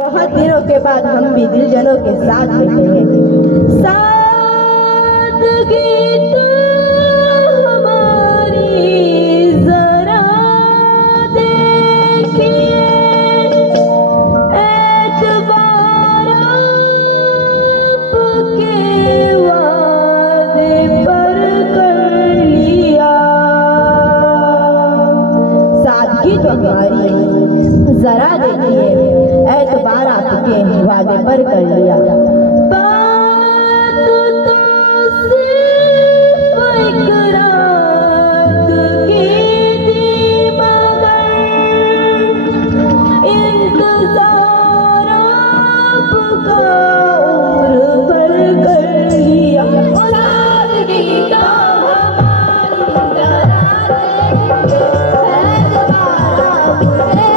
बहुत दिनों के बाद हम भी दिलजनों के साथ बैठे हैं। सादगी तो हमारी जरा देखिए, एतबार आपके वादे पर कर लिया। सादगी तो हमारी जरा देखिए, एतबार आपके वादे पर कर लिया। बात तो सिर्फ एक रात की थी, मगर इंतजार आपका उम्र भर कर लिया। सादगी तो हमारी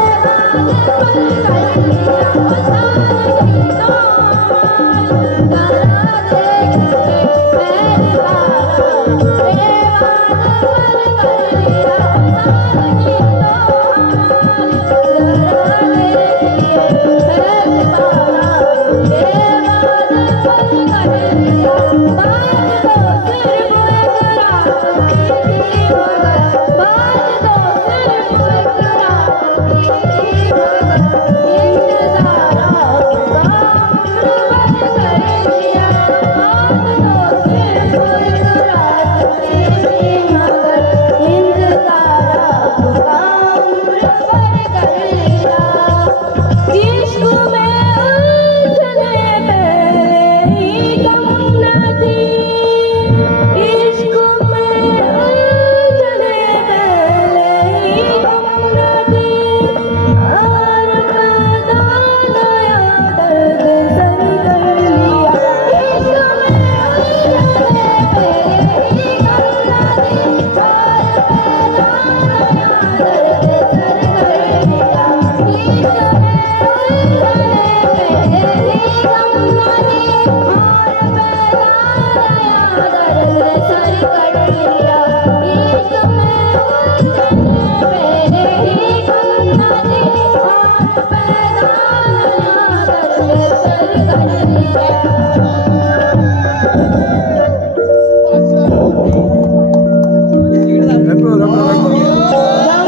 जरा देखिए, एतबार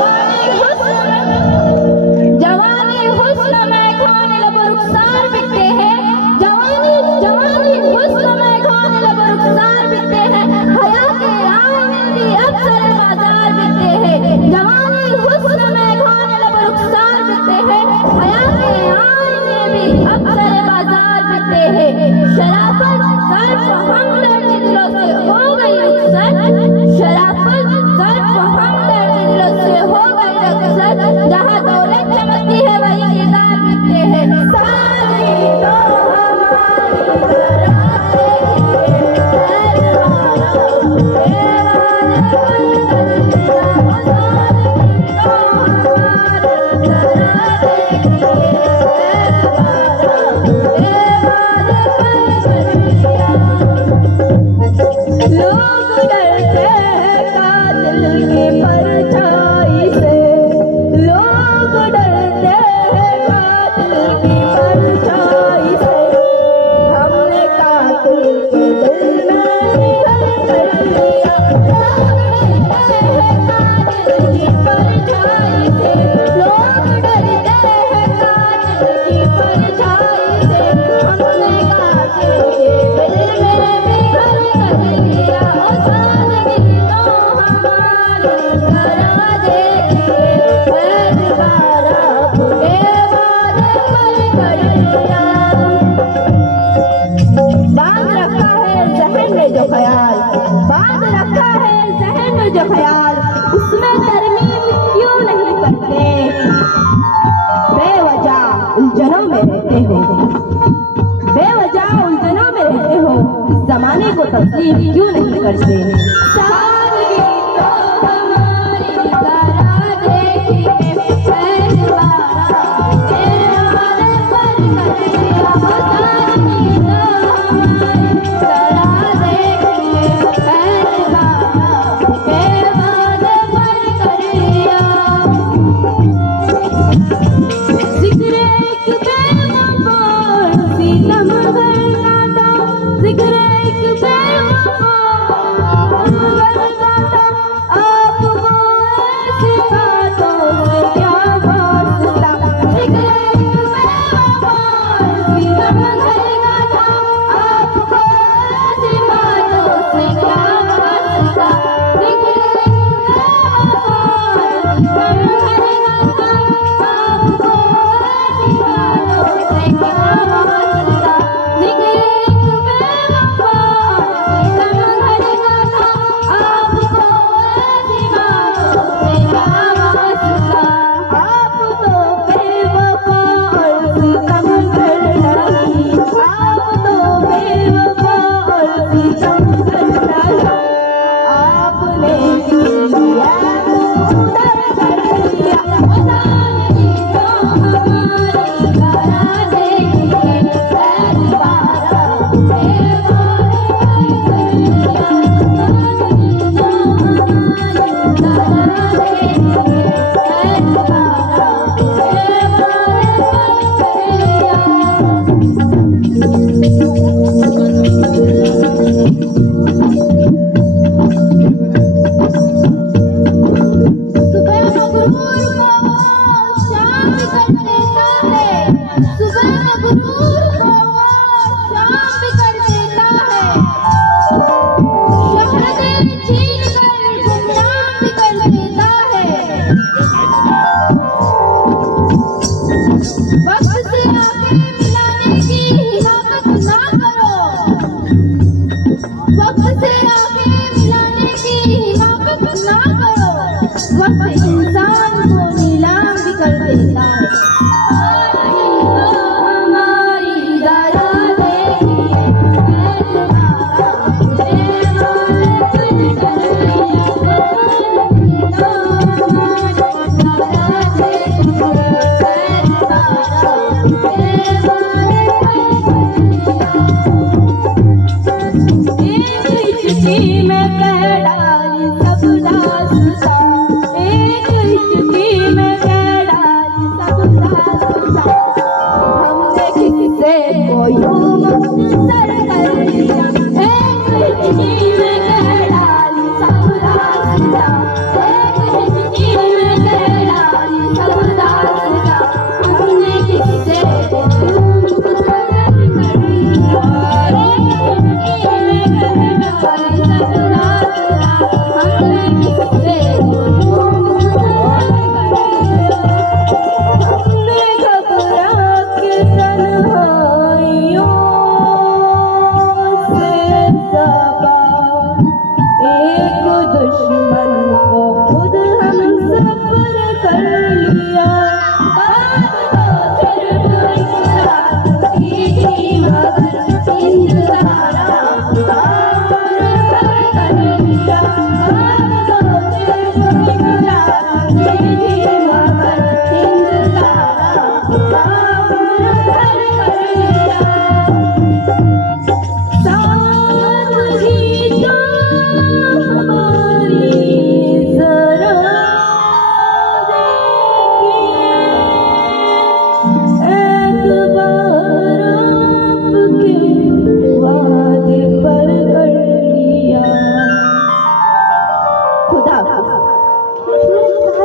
आपके जहाँ दौलत चमकती है वही किरदार बिकते हैं। सादगी तो जो ख्याल उसमें तरमीम क्यों नहीं करते। बेवजह उलझनों में रहते हो, बेवजह उलझनों में रहते हो, इस जमाने को तस्लीम क्यों नहीं करते। सादगी तो हमारी जरा देखिए, जिक्र एक Yeah.